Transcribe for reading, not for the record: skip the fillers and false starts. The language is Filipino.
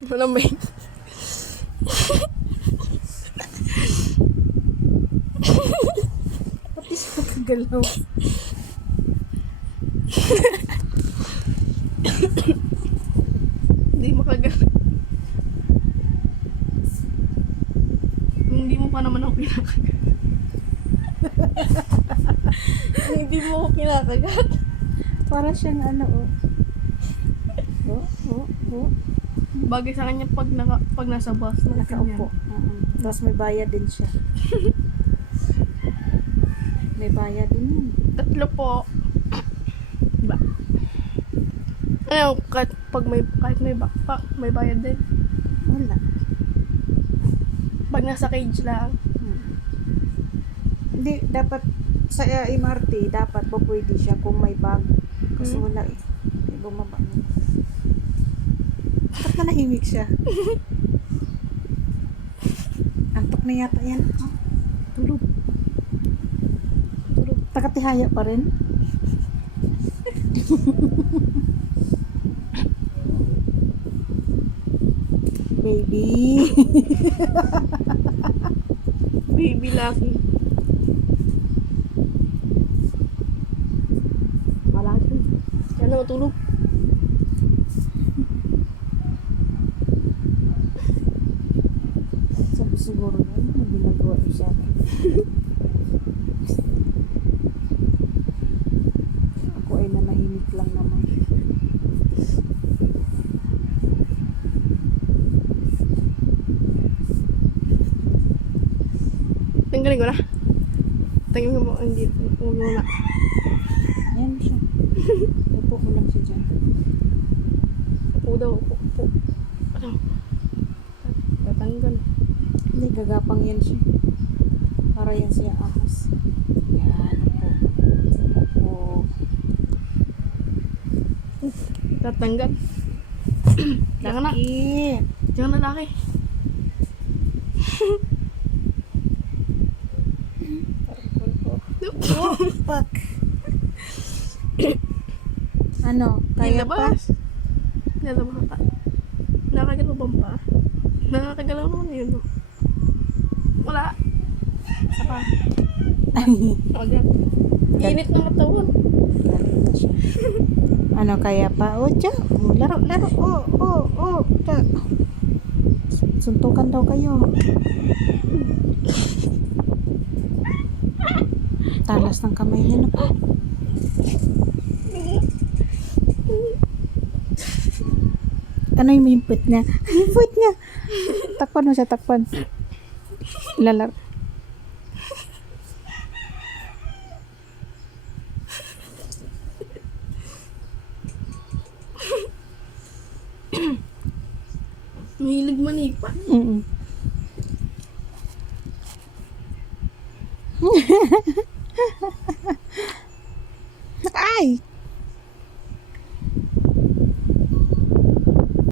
Ano ba yun? Pati siya kagalaw. Hindi makagal. Hindi mo pa naman ako kinakagat. Hindi mo ako kinakagat. Para siyang ano, oh. Oh. Bagay sa kanya pag nasa bus. Nakaupo. Tapos may bayad din siya. May bayad din yun. 3 po. Diba? Ano, kahit may backpack, may bayad din. Wala. Pag nasa cage lang. Hindi, dapat sa MRT, dapat po pwede siya kung may bag. Kasi wala eh. May bumaba na. Ba't nahimik siya? Antok na yata yan. Oh, tulog. Takatihaya pa rin. Baby. Baby Lucky. Malaki. Yan na, matulog. Sabi siguro na, ano ginagawa niyo sa akin? Ako ay nanahimik lang naman. Tanggalin ko na. Tanggalin mo, hindi. Huwag mo na. Ayan siya. Upo mo lang siya dyan. Upo daw, upo. Ano? Tatanggal. Hindi, gagapang yan siya. Para yan siya ahas. Yan, upo. Tatanggal. Diyan ka na. Laki. Diyan na, laki. Oh, fuck. Ano? Kaya pa? Nilabas pa. Nakakagalaw ba pa? Nakakagalaw naman yun. No? Wala. Isa pa. O, dyan. Init ng katawan. Galing na siya. Ano kaya pa? Oh, tiya. Laro. Oh. Tiya. Suntukan daw kayo. Talas ng kamay niya na po. Ano yung put niya? Yung put niya. Takpan mo siya, takpan. Lalar. Mahilig manipa. Ay!